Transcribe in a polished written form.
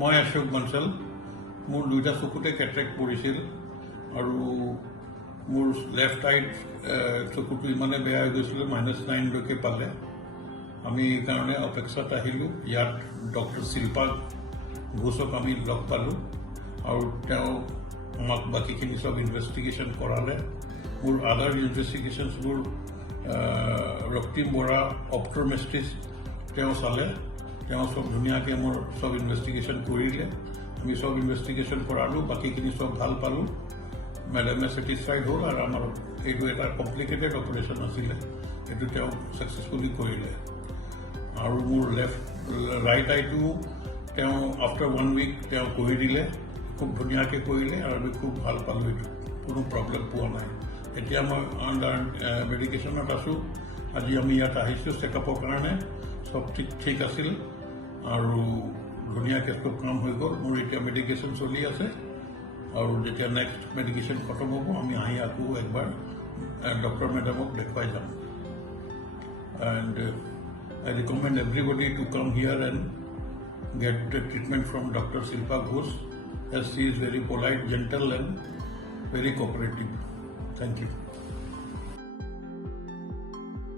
মই অশোক বনচাল মোৰ দুইটা চকুতে কেটৰেক্ট পৰিছিল আৰু মোৰ লেফ্ট আইত চকুটো ইমানে বেয়া হৈ গৈছিল -9লৈকে পালে আমি এইকাৰণে অপেক্ষাত আহিলোঁ ইয়াত ডক্টৰ শিল্পা ঘোষক আমি লগ পালোঁ আৰু তেওঁ আমাক বাকীখিনি সব ইনভেষ্টিগেশ্যন কৰালে মোৰ আদাৰ ইনভেষ্টিগেশ্যনছবোৰ ৰক্তিম বৰা অপট্ৰমেষ্টিষ্ট তেওঁ চালে তেওঁ সব ধুনীয়াকৈ মোৰ সব ইনভেষ্টিগেশ্যন কৰিলে আমি সব ইনভেষ্টিগেশ্যন কৰালোঁ বাকীখিনি সব ভাল পালোঁ মেডামে ছেটিছফাইড হ'ল আৰু আমাৰ এইটো এটা কমপ্লিকেটেড অপাৰেশ্যন আছিলে এইটো তেওঁ ছাকচেছফুলি কৰিলে আৰু মোৰ ৰাইট আইটো তেওঁ আফটাৰ 1 উইক তেওঁ কৰি দিলে খুব ধুনীয়াকৈ কৰিলে আৰু আমি খুব ভাল পালোঁ এইটো কোনো প্ৰব্লেম পোৱা নাই এতিয়া মই আণ্ডাৰ মেডিকেশ্যনত আছোঁ আজি আমি ইয়াত আহিছোঁ চেকআপৰ কাৰণে সব ঠিক আছিল আৰু ধুনীয়াকৈ সব কাম হৈ গ'ল মোৰ এতিয়া মেডিকেশ্যন চলি আছে আৰু যেতিয়া নেক্সট মেডিকেশ্যন খতম হ'ব আমি আহি আকৌ একবাৰ ডক্টৰ মেডামক দেখুৱাই যাম and I recommend everybody to come here and get treatment from Dr. Shilpa Ghosh as she is very polite, gentle and very cooperative. Thank you.